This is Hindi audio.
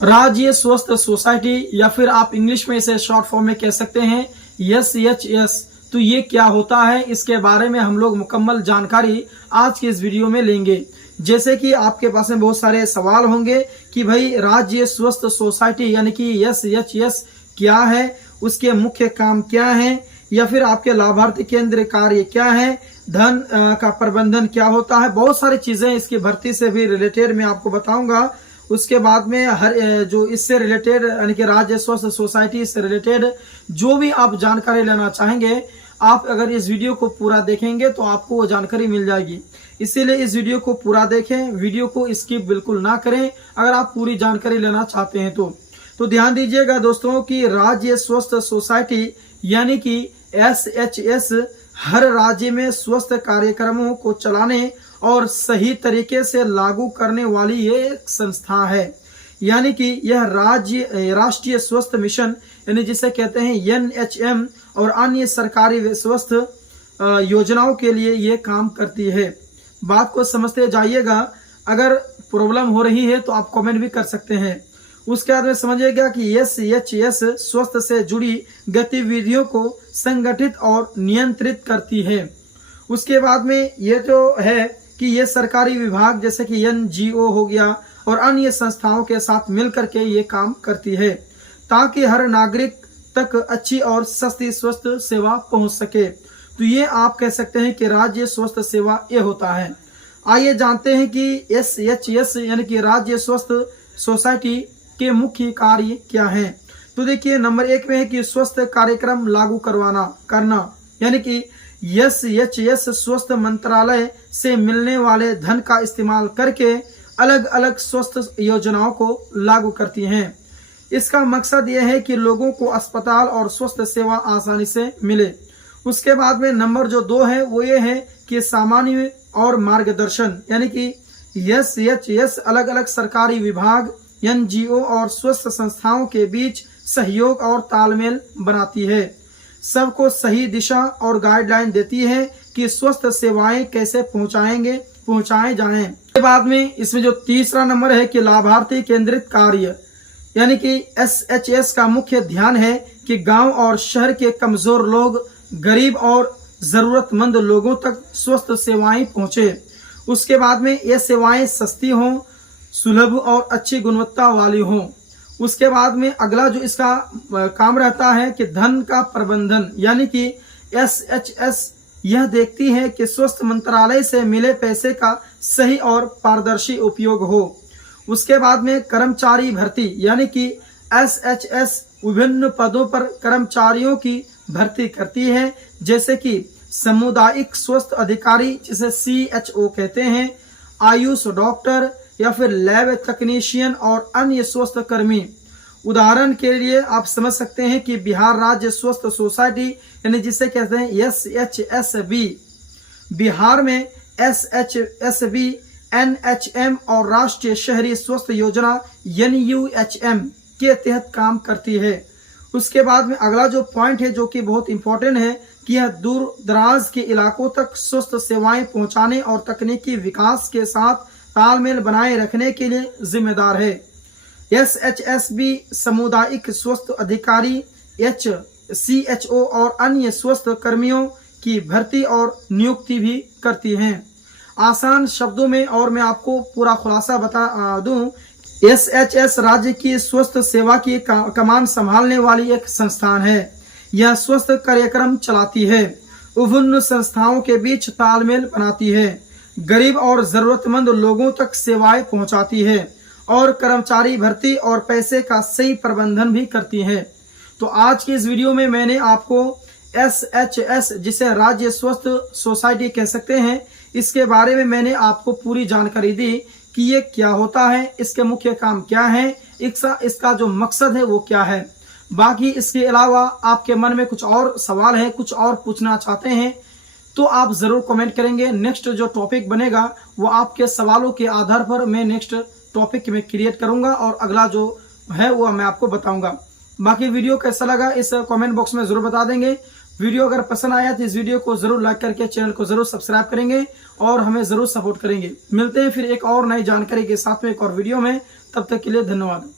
राज्य स्वास्थ्य सोसाइटी या फिर आप इंग्लिश में इसे शॉर्ट फॉर्म में कह सकते हैं SHS। तो ये क्या होता है, इसके बारे में हम लोग मुकम्मल जानकारी आज की इस वीडियो में लेंगे। जैसे कि आपके पास में बहुत सारे सवाल होंगे कि भाई राज्य स्वास्थ्य सोसाइटी यानी कि SHS क्या है, उसके मुख्य काम क्या है, या फिर आपके लाभार्थी केंद्र कार्य क्या है, धन का प्रबंधन क्या होता है। बहुत सारी चीजें इसकी भर्ती से भी रिलेटेड मैं आपको बताऊंगा। उसके बाद में हर जो इससे रिलेटेड यानी कि राज्य स्वास्थ्य सोसाइटी से रिलेटेड जो भी आप जानकारी लेना चाहेंगे, आप अगर इस वीडियो को पूरा देखेंगे तो आपको वो जानकारी मिल जाएगी। इसीलिए इस वीडियो को पूरा देखें, वीडियो को स्किप बिल्कुल ना करें अगर आप पूरी जानकारी लेना चाहते हैं तो ध्यान दीजिएगा दोस्तों कि राज्य स्वास्थ्य सोसाइटी यानी कि SHS हर राज्य में स्वास्थ्य कार्यक्रमों को चलाने और सही तरीके से लागू करने वाली ये एक संस्था है। यानी कि यह राष्ट्रीय स्वास्थ्य मिशन यानी जिसे कहते हैं NHM और अन्य सरकारी स्वास्थ्य योजनाओं के लिए ये काम करती है। बात को समझते जाइएगा। अगर प्रॉब्लम हो रही है तो आप कमेंट भी कर सकते हैं। उसके बाद में समझिएगा कि SHS स्वास्थ्य से जुड़ी गतिविधियों को संगठित और नियंत्रित करती है। उसके बाद में ये जो है कि ये सरकारी विभाग जैसे कि NGO हो गया और अन्य संस्थाओं के साथ मिलकर के ये काम करती है ताकि हर नागरिक तक अच्छी और सस्ती स्वास्थ्य सेवा पहुंच सके। तो ये आप कह सकते हैं कि राज्य स्वास्थ्य सेवा ये होता है। आइए जानते हैं कि SHS यानी कि राज्य स्वास्थ्य सोसाइटी के मुख्य कार्य क्या हैं। तो देखिए नंबर 1 में है कि स्वास्थ्य कार्यक्रम लागू करना यानी कि SHS स्वास्थ्य मंत्रालय से मिलने वाले धन का इस्तेमाल करके अलग अलग स्वास्थ्य योजनाओं को लागू करती हैं। इसका मकसद यह है कि लोगों को अस्पताल और स्वास्थ्य सेवा आसानी से मिले। उसके बाद में नंबर जो 2 है वो ये है कि सामान्य और मार्गदर्शन यानी कि SHS अलग अलग सरकारी विभाग NGO और स्वास्थ्य संस्थाओं के बीच सहयोग और तालमेल बनाती है। सबको सही दिशा और गाइडलाइन देती है कि स्वास्थ्य सेवाएं कैसे पहुंचाए जाएं। इसके बाद में इसमें जो तीसरा नंबर है कि लाभार्थी केंद्रित कार्य यानी कि SHS का मुख्य ध्यान है कि गांव और शहर के कमजोर लोग, गरीब और जरूरतमंद लोगों तक स्वास्थ्य सेवाएं पहुंचे। उसके बाद में ये सेवाएं सस्ती हों, सुलभ और अच्छी गुणवत्ता वाली हों। उसके बाद में अगला जो इसका काम रहता है कि धन का प्रबंधन यानी कि SHS यह देखती है कि स्वास्थ्य मंत्रालय से मिले पैसे का सही और पारदर्शी उपयोग हो। उसके बाद में कर्मचारी भर्ती यानी कि SHS विभिन्न पदों पर कर्मचारियों की भर्ती करती है जैसे कि सामुदायिक स्वास्थ्य अधिकारी जिसे CHO कहते हैं, आयुष डॉक्टर या फिर लैब तकनीशियन और अन्य स्वास्थ्य कर्मी। उदाहरण के लिए आप समझ सकते हैं कि बिहार राज्य स्वास्थ्य सोसाइटी यानी जिसे कहते हैं SHSB, बिहार में SHSB NHM और राष्ट्रीय शहरी स्वास्थ्य योजना NUHM के तहत काम करती है। उसके बाद में अगला जो पॉइंट है जो कि बहुत इंपॉर्टेंट है कि यह दूर दराज के इलाकों तक स्वास्थ्य सेवाएं पहुंचाने और तकनीकी विकास के साथ तालमेल बनाए रखने के लिए जिम्मेदार है। SHSB सामुदायिक स्वास्थ्य अधिकारी CHO और अन्य स्वास्थ्य कर्मियों की भर्ती और नियुक्ति भी करती हैं। आसान शब्दों में और मैं आपको पूरा खुलासा बता दूं, SHS राज्य की स्वास्थ्य सेवा की कमान संभालने वाली एक संस्थान है। यह स्वास्थ्य कार्यक्रम चलाती है, विभिन्न संस्थाओं के बीच तालमेल बनाती है, गरीब और जरूरतमंद लोगों तक सेवाएं पहुंचाती है और कर्मचारी भर्ती और पैसे का सही प्रबंधन भी करती है। तो आज की इस वीडियो में मैंने आपको SHS जिसे राज्य स्वास्थ्य सोसाइटी कह सकते हैं, इसके बारे में मैंने आपको पूरी जानकारी दी कि ये क्या होता है, इसके मुख्य काम क्या है, इसका जो मकसद है वो क्या है। बाकी इसके अलावा आपके मन में कुछ और सवाल है, कुछ और पूछना चाहते हैं तो आप जरूर कमेंट करेंगे। नेक्स्ट जो टॉपिक बनेगा वो आपके सवालों के आधार पर मैं नेक्स्ट टॉपिक में क्रिएट करूंगा और अगला जो है वो मैं आपको बताऊंगा। बाकी वीडियो कैसा लगा इस कमेंट बॉक्स में जरूर बता देंगे। वीडियो अगर पसंद आया तो इस वीडियो को जरूर लाइक करके चैनल को जरूर सब्सक्राइब करेंगे और हमें जरूर सपोर्ट करेंगे। मिलते हैं फिर एक और नई जानकारी के साथ में एक और वीडियो में। तब तक के लिए धन्यवाद।